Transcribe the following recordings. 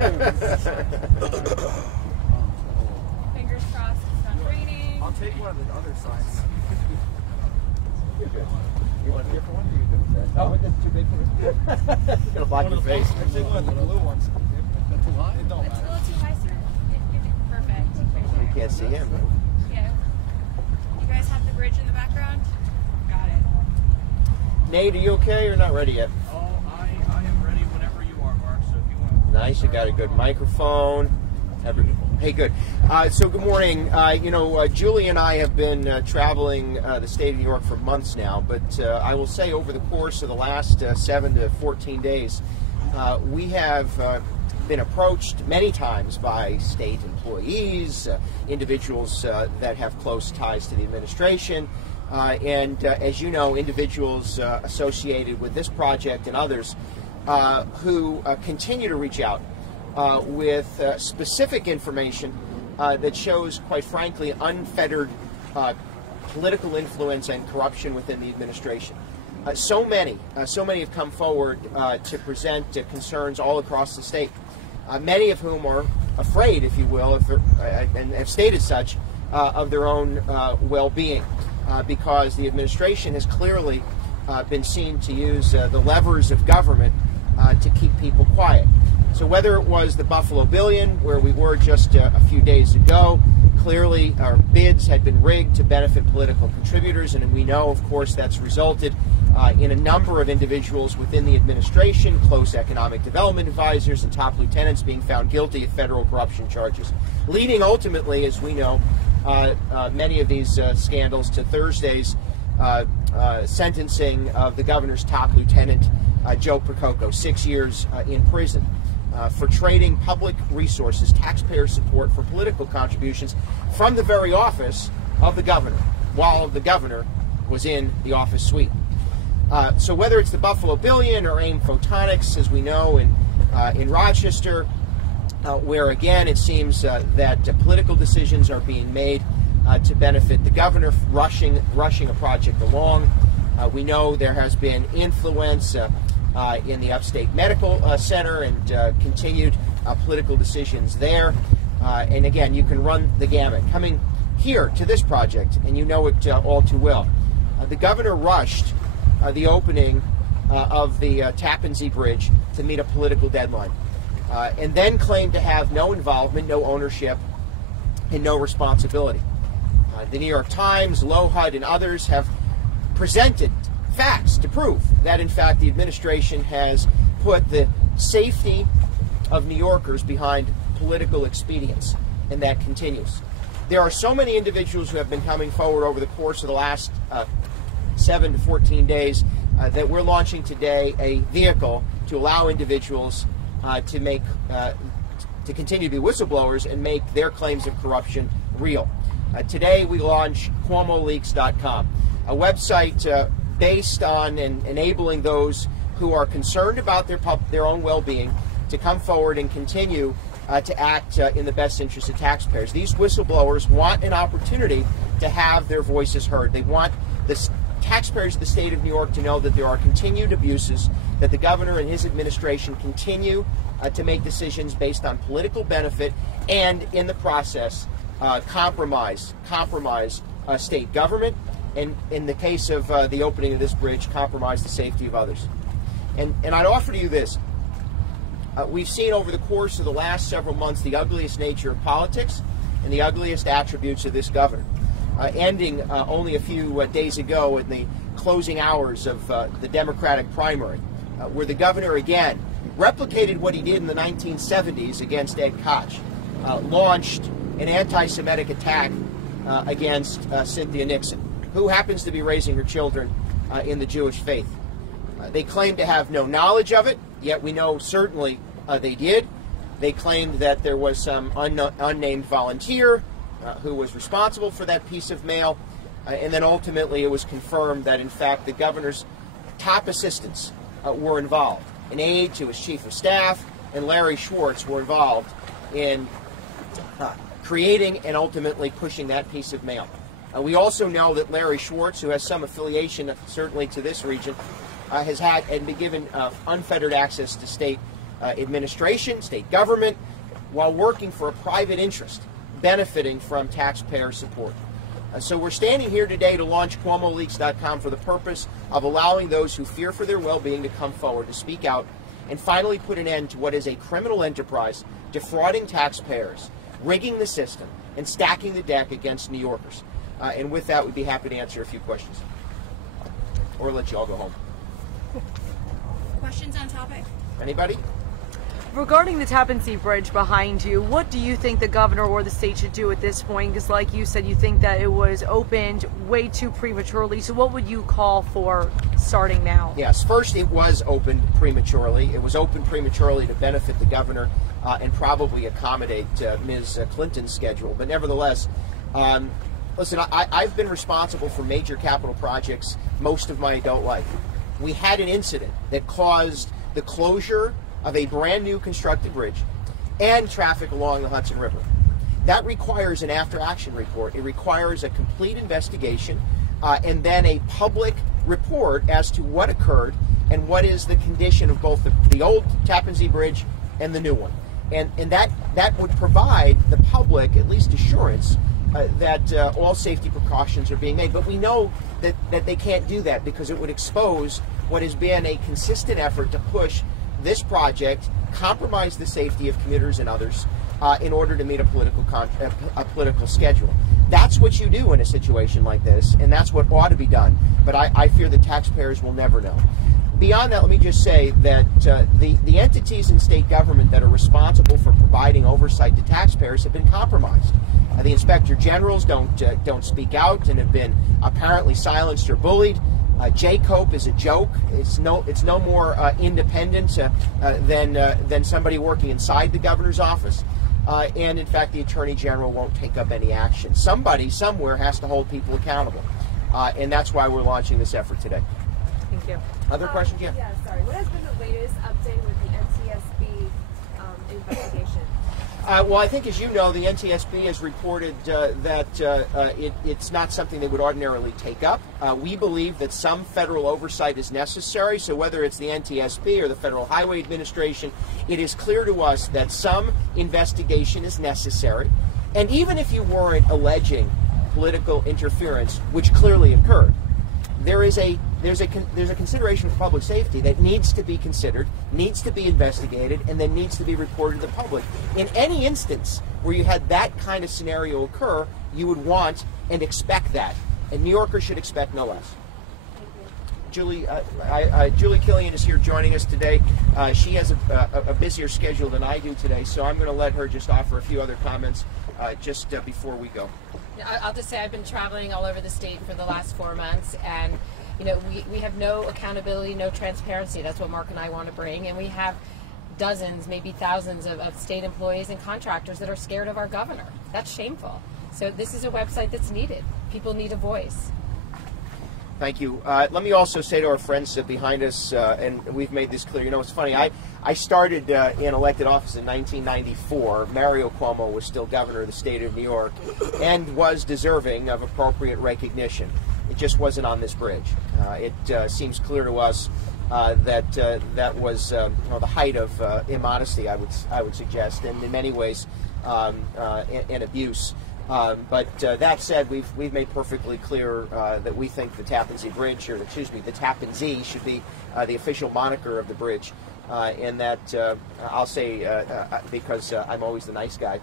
Fingers crossed it's not raining. I'll take one of the other signs. You're good. You want a different one? Or are you good with that? Oh, that's too big for this. It's gonna block your face. I'll take one of the blue ones. That's too high? It don't It's a matter. little too high, sir. Perfect. You can't see him. Yeah. You guys have the bridge in the background? Got it. Nate, are you okay or not ready yet? Oh, I am ready whenever you are, Mark. So if you want. Nice, you got a good microphone. Hey, good. So good morning. Julie and I have been traveling the state of New York for months now, but I will say over the course of the last 7 to 14 days, we have been approached many times by state employees, individuals that have close ties to the administration, and as you know, individuals associated with this project and others who continue to reach out with specific information that shows, quite frankly, unfettered political influence and corruption within the administration. So many have come forward to present concerns all across the state. Many of whom are afraid, if you will, and have stated such, of their own well-being, because the administration has clearly been seen to use the levers of government to keep people quiet. So whether it was the Buffalo Billion, where we were just a few days ago, clearly our bids had been rigged to benefit political contributors, and we know, of course, that's resulted in a number of individuals within the administration, close economic development advisors, and top lieutenants being found guilty of federal corruption charges, leading ultimately, as we know, many of these scandals to Thursday's sentencing of the governor's top lieutenant, Joe Prococo, 6 years in prison for trading public resources, taxpayer support, for political contributions from the very office of the governor, while the governor was in the office suite. So whether it's the Buffalo Billion or AIM Photonics, as we know, in Rochester, where again it seems that political decisions are being made to benefit the governor, rushing a project along. We know there has been influence in the Upstate Medical Center and continued political decisions there. And again, you can run the gamut. Coming here to this project, and you know it all too well, the governor rushed the opening of the Tappan Zee Bridge to meet a political deadline, and then claimed to have no involvement, no ownership, and no responsibility. The New York Times, LoHUD, and others have presented facts to prove that, in fact, the administration has put the safety of New Yorkers behind political expedience, and that continues. There are so many individuals who have been coming forward over the course of the last 7 to 14 days that we're launching today a vehicle to allow individuals to continue to be whistleblowers and make their claims of corruption real. Today we launch CuomoLeaks.com, a website based on and enabling those who are concerned about their own well-being to come forward and continue to act in the best interest of taxpayers. These whistleblowers want an opportunity to have their voices heard. They want the taxpayers of the state of New York to know that there are continued abuses, that the governor and his administration continue to make decisions based on political benefit, and in the process compromise state government, and in the case of the opening of this bridge, compromise the safety of others. And I'd offer to you this. We've seen over the course of the last several months the ugliest nature of politics and the ugliest attributes of this governor, ending only a few days ago in the closing hours of the Democratic primary, where the governor again replicated what he did in the 1970s against Ed Koch, launched an anti-Semitic attack against Cynthia Nixon, who happens to be raising her children in the Jewish faith. They claim to have no knowledge of it, yet we know certainly they did. They claimed that there was some unnamed volunteer who was responsible for that piece of mail, and then ultimately it was confirmed that, in fact, the governor's top assistants were involved. An aide to his chief of staff and Larry Schwartz were involved in creating and ultimately pushing that piece of mail. We also know that Larry Schwartz, who has some affiliation certainly to this region, has had and been given unfettered access to state administration, state government, while working for a private interest, benefiting from taxpayer support. So we're standing here today to launch CuomoLeaks.com for the purpose of allowing those who fear for their well-being to come forward, to speak out, and finally put an end to what is a criminal enterprise, defrauding taxpayers, rigging the system, and stacking the deck against New Yorkers. And with that, we'd be happy to answer a few questions. Or let you all go home. Questions on topic? Anybody? Regarding the Tappan Zee Bridge behind you, what do you think the governor or the state should do at this point? Because like you said, you think that it was opened way too prematurely. So what would you call for starting now? Yes, first it was opened prematurely. It was opened prematurely to benefit the governor and probably accommodate Ms. Clinton's schedule. But nevertheless, listen, I've been responsible for major capital projects most of my adult life. We had an incident that caused the closure of a brand new constructed bridge and traffic along the Hudson River. That requires an after-action report. It requires a complete investigation and then a public report as to what occurred and what is the condition of both the old Tappan Zee Bridge and the new one. And that would provide the public at least assurance that all safety precautions are being made. But we know that they can't do that because it would expose what has been a consistent effort to push this project, compromise the safety of commuters and others in order to meet a political schedule. That's what you do in a situation like this, and that's what ought to be done. But I fear the taxpayers will never know. Beyond that, let me just say that the entities in state government that are responsible for providing oversight to taxpayers have been compromised. The inspector generals don't speak out and have been apparently silenced or bullied. J-COPE is a joke. It's no more independent than somebody working inside the governor's office. And in fact, the attorney general won't take up any action. Somebody somewhere has to hold people accountable, and that's why we're launching this effort today. Thank you. Other questions? Yeah. Yeah, sorry. What has been the latest update with the NTSB investigation? Well, I think, as you know, the NTSB has reported that it's not something they would ordinarily take up. We believe that some federal oversight is necessary, so whether it's the NTSB or the Federal Highway Administration, it is clear to us that some investigation is necessary. And even if you weren't alleging political interference, which clearly occurred, there's a consideration for public safety that needs to be considered, needs to be investigated, and then needs to be reported to the public. In any instance where you had that kind of scenario occur, you would want and expect that. And New Yorkers should expect no less. Julie Killian is here joining us today. She has a busier schedule than I do today, so I'm going to let her just offer a few other comments just before we go. I'll just say I've been traveling all over the state for the last 4 months, and you know we have no accountability, no transparency. That's what Mark and I want to bring, and we have dozens, maybe thousands of state employees and contractors that are scared of our governor. That's shameful. So this is a website that's needed. People need a voice. Thank you. Let me also say to our friends behind us, and we've made this clear, you know, it's funny, I started in elected office in 1994. Mario Cuomo was still governor of the state of New York and was deserving of appropriate recognition. It just wasn't on this bridge. It seems clear to us that that was the height of immodesty, I would suggest, and in many ways an abuse. But that said, we've made perfectly clear that we think the Tappan Zee Bridge, or excuse me, the Tappan Zee should be the official moniker of the bridge, and that I'll say because I'm always the nice guy,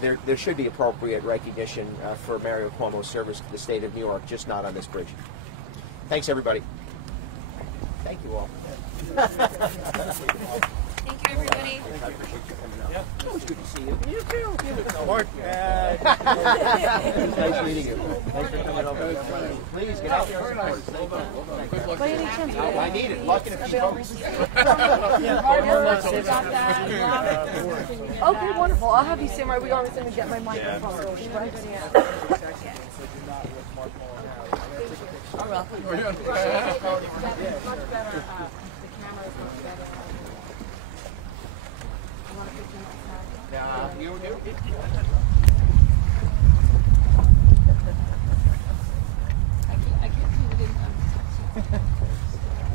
there should be appropriate recognition for Mario Cuomo's service to the state of New York, just not on this bridge. Thanks, everybody. Thank you all. Thank you, everybody. I appreciate you coming out. It was good to see you. You too. Mark. Nice meeting you. Thanks for coming over. Please get out there. I need it. Luck in a few moments. Okay, wonderful. I'll have you stand right. We always going to get my microphone. You're welcome. You do. I can't see the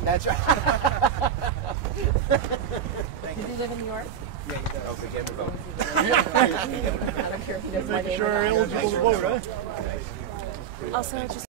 That's right. Thank you. York? Oh, begin to vote. I don't care if he knows my name or not. Also, just